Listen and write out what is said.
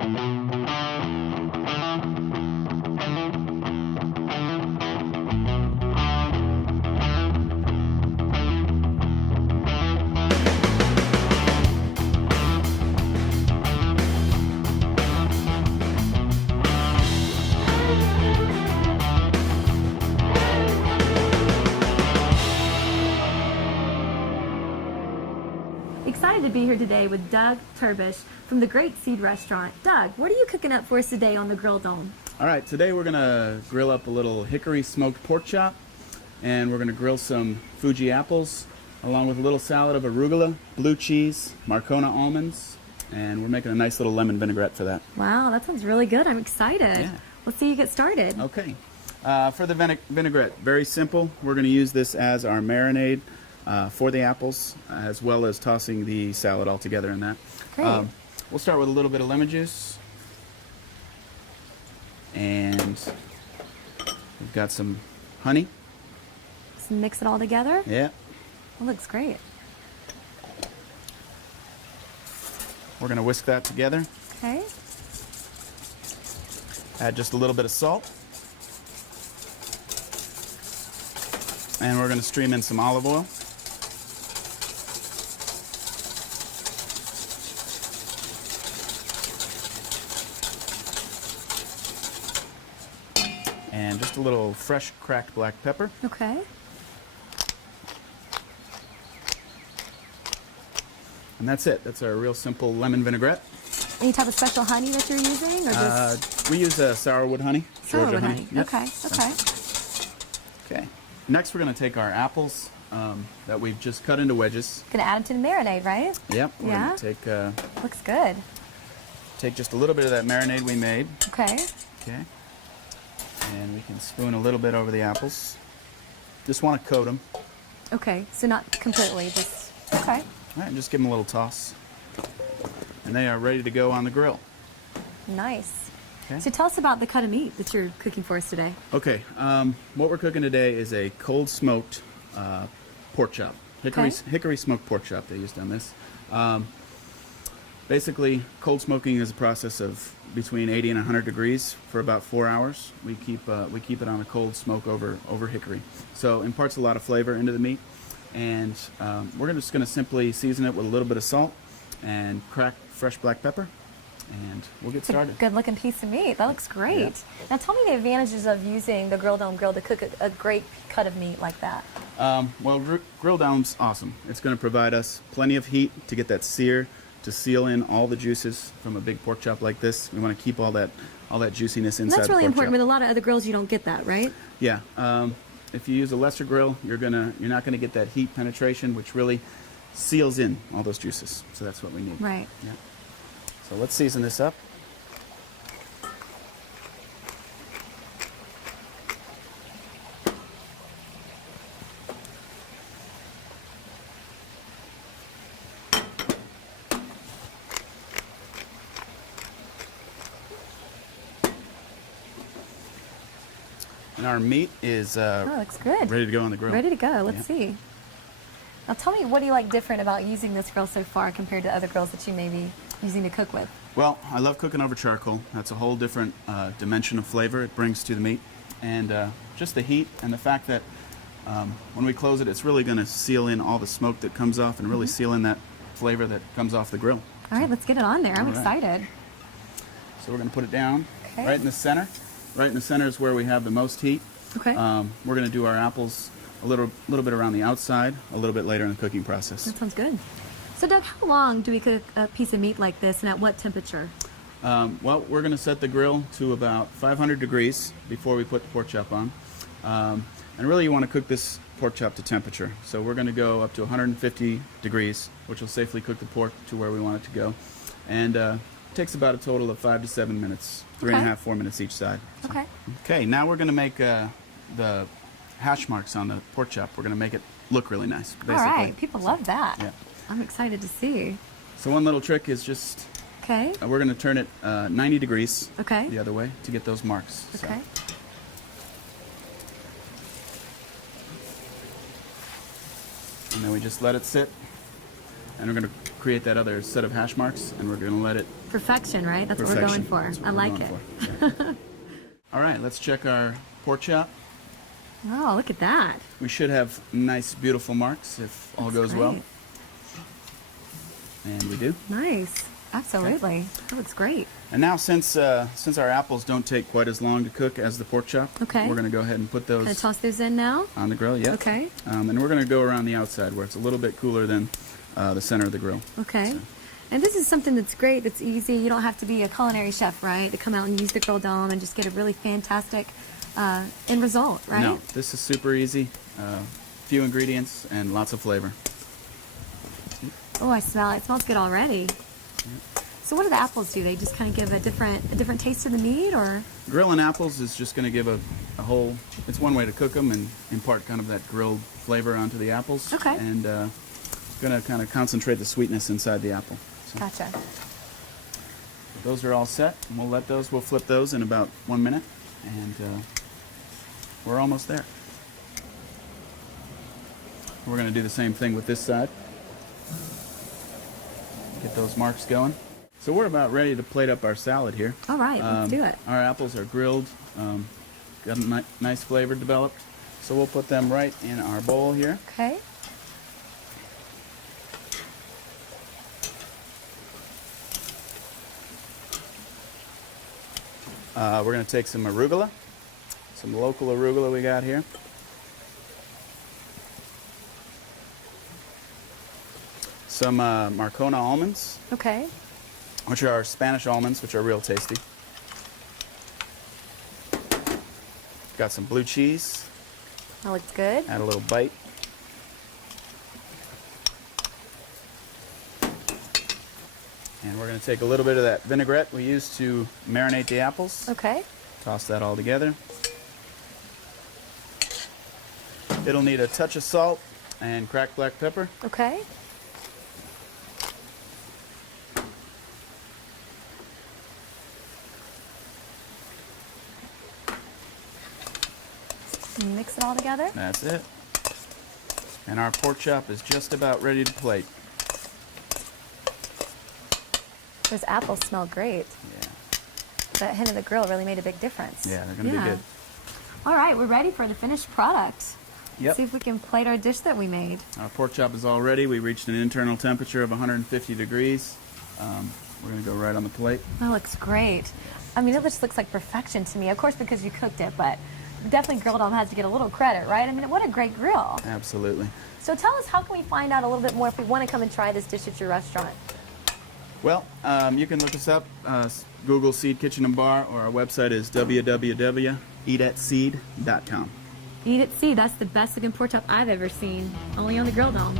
Excited to be here today with Doug Turbish from the Great Seed Restaurant. Doug, what are you cooking up for us today on the Grill Dome? All right, today we're gonna grill up a little hickory smoked pork chop, and we're gonna grill some Fuji apples, along with a little salad of arugula, blue cheese, Marcona almonds, and we're making a nice little lemon vinaigrette for that. Wow, that sounds really good. I'm excited. Yeah. Let's see you get started. Okay, for the vinaigrette, very simple. We're gonna use this as our marinade for the apples, as well as tossing the salad all together in that. Great. We'll start with a little bit of lemon juice, and we've got some honey. Just mix it all together. Yeah. That looks great. We're gonna whisk that together. Okay. Add just a little bit of salt. And we're gonna stream in some olive oil. And just a little fresh cracked black pepper. Okay. And that's it. That's our real simple lemon vinaigrette. Any type of special honey that you're using, or just We use sourwood honey. sourwood Georgia honey? Yep. Okay. Okay. Okay. Next, we're going to take our apples that we've just cut into wedges. Gonna add them to the marinade, right? Yep. We're Yeah. going to Looks good. take just a little bit of that marinade we made. Okay. Okay. And we can spoon a little bit over the apples. Just want to coat them. Okay. So not completely, just okay. All right, and just give them a little toss. And they are ready to go on the grill. Nice. Okay. So tell us about the cut of meat that you're cooking for us today. Okay, what we're cooking today is a cold smoked pork chop. Hickory smoked pork chop they used on this. Basically, cold smoking is a process of between 80 and 100 degrees for about 4 hours. We keep it on a cold smoke over hickory. So imparts a lot of flavor into the meat. And we're just going to simply season it with a little bit of salt and cracked fresh black pepper, and we'll get started. Good looking piece of meat. That looks great. Yeah. Now tell me the advantages of using the Grill Dome grill to cook a great cut of meat like that. Well, Grill Dome's awesome. It's going to provide us plenty of heat to get that sear, to seal in all the juices from a big pork chop like this. We want to keep all that juiciness inside. That's really the pork important. chop. With a lot of other grills, you don't get that, right? Yeah. If you use a lesser grill, you're not gonna get that heat penetration, which really seals in all those juices. So that's what we need. Right. Yeah. So let's season this up. And our meat is looks good. ready to go on the grill. Ready to go. Let's Yeah. see. Now tell me, what do you like different about using this grill so far compared to other grills that you may be using to cook with? Well, I love cooking over charcoal. That's a whole different dimension of flavor it brings to the meat. And just the heat and the fact that when we close it, it's really going to seal in all the smoke that comes off and really seal in that flavor that comes off the grill. All right, let's get it on there. I'm All right. excited. So we're going to put it down Okay. right in the center. Right in the center is where we have the most heat. Okay. We're going to do our apples a little bit around the outside, a little bit later in the cooking process. That sounds good. So Doug, how long do we cook a piece of meat like this, and at what temperature? Well, we're going to set the grill to about 500 degrees before we put the pork chop on. And really you want to cook this pork chop to temperature. So we're going to go up to 150 degrees, which will safely cook the pork to where we want it to go. And it takes about a total of 5 to 7 minutes, 3.5, 4 minutes each side. So. Okay. Okay, now we're going to make the hash marks on the pork chop. We're going to make it look really nice, basically. All right, people love that. Yeah. I'm excited to see. So one little trick is just, Okay. we're going to turn it 90 degrees Okay. the other way to get those marks. So. Okay. And then we just let it sit. And we're going to create that other set of hash marks, and we're going to let it Perfection, right? That's what we're going for. That's what I we're like going it. for. All right, let's check our pork chop. Oh, look at that. We should have nice, beautiful marks if all goes well. Great. And we do. Nice. Absolutely. That looks great. And now, since our apples don't take quite as long to cook as the pork chop, Okay. we're going to go ahead and put those Gonna toss those in now? on the grill. Yep. Okay. And we're going to go around the outside where it's a little bit cooler than the center of the grill. Okay. And this is something that's great, that's easy. You don't have to be a culinary chef, right, to come out and use the Grill Dome and just get a really fantastic end result, right? No, this is super easy. Few ingredients and lots of flavor. Oh, I smell it. It smells good already. So what do the apples do? They just kind of give a different taste to the meat, or? Grilling apples is just going to give a whole, it's one way to cook them and impart kind of that grilled flavor onto the apples. Okay. And going to kind of concentrate the sweetness inside the apple. So Gotcha. those are all set. And we'll flip those in about 1 minute. And we're almost there. We're going to do the same thing with this side. Get those marks going. So we're about ready to plate up our salad here. All right, let's do it. Our apples are grilled, got a nice flavor developed. So we'll put them right in our bowl here. Okay. We're going to take some arugula, some local arugula we got here. Some Marcona almonds, Okay. which are Spanish almonds, which are real tasty. Got some blue cheese, That looks good. add a little bite. And we're going to take a little bit of that vinaigrette we used to marinate the apples. Okay. Toss that all together. It'll need a touch of salt and cracked black pepper. Okay. Mix it all together. That's it. And our pork chop is just about ready to plate. Those apples smell great. Yeah, That hint of the grill really made a big difference. yeah, they're gonna be good. All right, we're ready for the finished product. Yep. See if we can plate our dish that we made. Our pork chop is all ready. We reached an internal temperature of 150 degrees. We're gonna go right on the plate. That looks great. I mean, it just looks like perfection to me. Of course, because you cooked it, but definitely Grill Dome has to get a little credit, right? I mean, what a great grill. Absolutely. So tell us, how can we find out a little bit more if we want to come and try this dish at your restaurant? Well, you can look us up, Google Seed Kitchen and Bar, or our website is www.eatatseed.com. Eat at Sea. That's the best looking pork chop I've ever seen. Only on the Grill Dome.